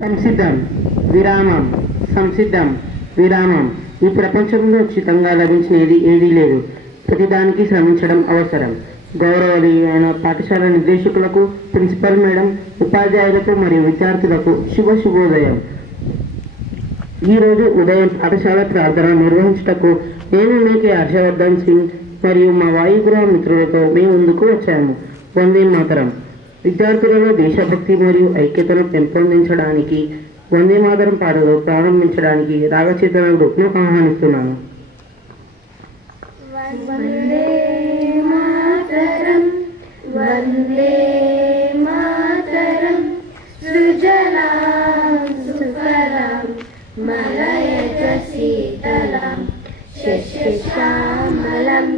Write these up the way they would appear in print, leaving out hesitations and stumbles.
సంసిద్ధం విరామం సంసిద్ధం విరామం. ఈ ప్రపంచంలో ఉచితంగా లభించినది ఏదీ లేదు. ప్రతిదానికి శ్రమించడం అవసరం. గౌరవనీయులైన పాఠశాల నిర్దేశకులకు, ప్రిన్సిపల్ మేడం, ఉపాధ్యాయులకు మరియు విద్యార్థులకు శుభోదయం. ఈరోజు ఉదయం పాఠశాల ప్రార్థన నిర్వహించుటకు నేను మేకే హర్షవర్ధన్ సింగ్ మరియు మా వాయుగృహ మిత్రులతో మీ ముందుకు వచ్చాము. వందే మాతరం. విద్యార్థులలో దేశభక్తి మరియు ఐక్యతను పెంపొందించడానికి వందే మాతరం పాటలు ప్రారంభించడానికి రాగచేతన గ్రూప్ను ఆహ్వానిస్తున్నాను. వందే మాతరం వందే మాతరం సృజలాం సుఫలాం మలయజ శీతలాం శస్యశ్యామలం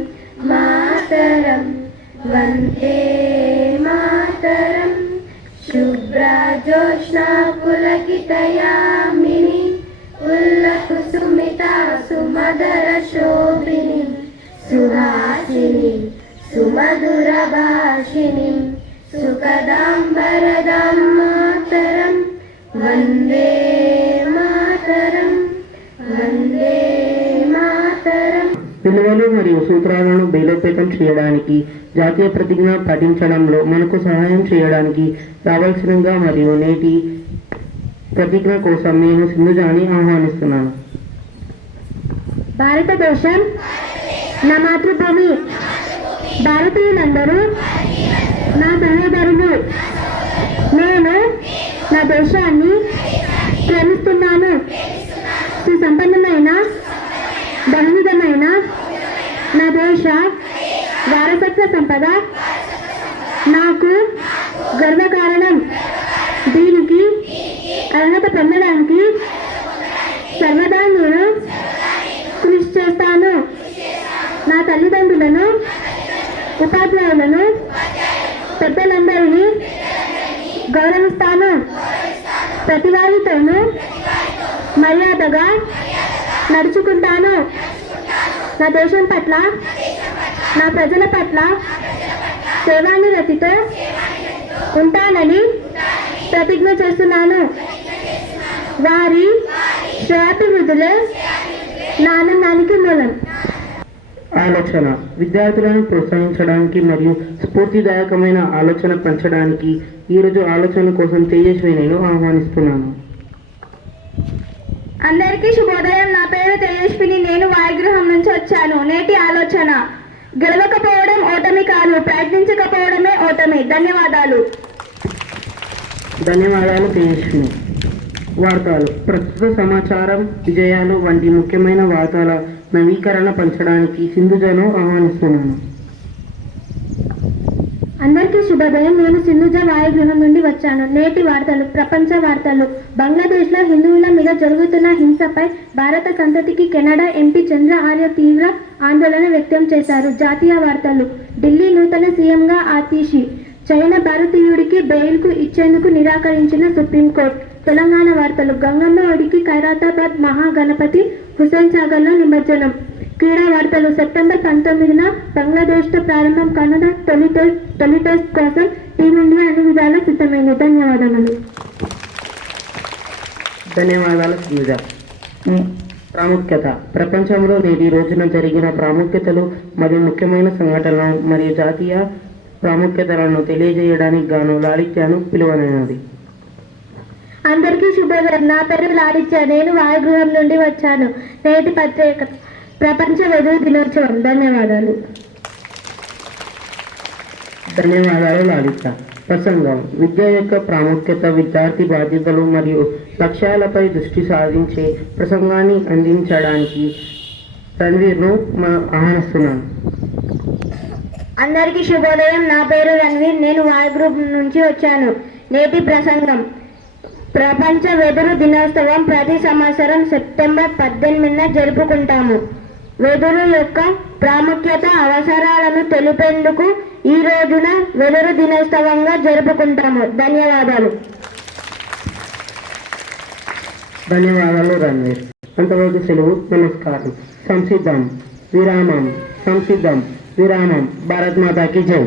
మాతరం వందే మాతరం శుభ్రా జోష్నా పులకితయామిని ఉల్లకుసుమితా సుమధుర శోభిని సుహాసిని సుమధుర భాషిని సుఖదాం వరదాం మాతరం వందే మాతరం వందే మాతరం. విలువలు మరియు సూత్రాలను బలోపేతం చేయడానికి, జాతీయ ప్రతిజ్ఞ పాటించడంలో మనకు సహాయం చేయడానికి రావాల్సినగా మరియు నేటి ప్రతిజ్ఞ కోసం నేను సింధుజాని ఆహ్వానిస్తున్నాను. భారతదేశం నా మాతృభూమి. భారతీయులందరూ నా సహోదరులు. నేను నా దేశాన్ని ప్రేమిస్తున్నాను. సుసంపన్నమైన బహువిధమైన నా దేశ వారసత్వ సంపద నాకు గర్వకారణం. దీనికి అర్హత పొందడానికి సర్వదా నేను కృషి చేస్తాను. నా తల్లిదండ్రులను, ఉపాధ్యాయులను, పెద్దలందరినీ గౌరవిస్తాను. ప్రతి వారితోనూ మర్యాదగా నడుచుకుంటాను. నా దేశం పట్ల, నా ప్రజల పట్ల సేవానిరతితో ఉంటానని ప్రతిజ్ఞ చేస్తున్నాను. వారి శ్రేయాభివృద్ధులే నా ఆనందానికి మూలం. ఆలోచన. విద్యార్థులను ప్రోత్సహించడానికి మరియు స్ఫూర్తిదాయకమైన ఆలోచన పంచడానికి ఈరోజు ఆలోచన కోసం తేజస్వి నేను ఆహ్వానిస్తున్నాను. అందరికీ శుభోదయం. నా పేరు తేజస్విని. నేను వాయుగృహం నుంచి వచ్చాను. నేటి ఆలోచన: గెలవకపోవడం ఓటమి కాదు, ప్రయత్నించకపోవడమే ఓటమి. ధన్యవాదాలు. ధన్యవాదాలు తేజస్విని. వార్తలు. ప్రస్తుత సమాచారం, విజయాలు వంటి ముఖ్యమైన వార్తల నవీకరణ పంచడానికి సింధుజను ఆహ్వానిస్తున్నాను. అందరికీ శుభోదయం. నేను సింధుజ వాయుగృహం నుండి వచ్చాను. నేటి వార్తలు. ప్రపంచ వార్తలు. బంగ్లాదేశ్లో హిందువుల మీద జరుగుతున్న హింసపై భారత సంతతికి కెనడా ఎంపీ చంద్ర ఆర్య తీవ్ర ఆందోళన వ్యక్తం చేశారు. జాతీయ వార్తలు. ఢిల్లీ నూతన సీఎంగా ఆతీషి. చైనా భారతీయుడికి బెయిల్కు ఇచ్చేందుకు నిరాకరించిన సుప్రీంకోర్టు. తెలంగాణ వార్తలు. గంగమ్మ ఒడికి ఖైరతాబాద్ మహాగణపతి హుస్సేన్ సాగర్లో నిమజ్జనం. క్రీడా వార్తలు. సెప్టెంబర్ 19న బంగ్లాదేశ్తో ప్రారంభం కానున్న తొలి టెస్ట్ కోసం టీమిండియా అన్ని విధాలా సిద్ధమైంది. ధన్యవాదాలు. ధన్యవాదాలు సింధుజ. ప్రాముఖ్యత. ప్రపంచంలో నేటి రోజున జరిగిన ప్రాముఖ్యతలు మరియు ముఖ్యమైన సంఘటనలను మరియు జాతీయ ప్రాముఖ్యతలను తెలియజేయడానికి గాను లాలిత్యాను పిలువనైనది. అందరికీ శుభోదయం. నా పేరు లాలిత్య. నేను వాయుగృహం నుండి వచ్చాను. నేటి పత్రిక ప్రపంచ వెదురు దినోత్సవం. ధన్యవాదాలు. ధన్యవాదాలు లాలిత్య. ప్రసంగం. విద్య యొక్క ప్రాముఖ్యత, విద్యార్థి బాధ్యతలు మరియు లక్ష్యాలపై దృష్టి సాధించే ప్రసంగాన్ని అందించడానికి రణ్వీర్ను ఆహ్వానిస్తున్నాను. అందరికీ శుభోదయం. నా పేరు రణ్వీర్. నేను వాయుగృహం నుంచి వచ్చాను. నేటి ప్రసంగం. ప్రపంచ వెదురు దినోత్సవం ప్రతి సంవత్సరం సెప్టెంబర్ 18న జరుపుకుంటాము. వెదురు యొక్క ప్రాముఖ్యత, అవసరాలను తెలిపేందుకు ఈ రోజున వెదురు దినోత్సవంగా జరుపుకుంటాము. ధన్యవాదాలు. ధన్యవాదాలు రణ్వీర్. అంతవరకు సెలవు. నమస్కారం. సంసిద్ధం విరామం సంసిద్ధం విరామం. భారత్ మాతాకి జై.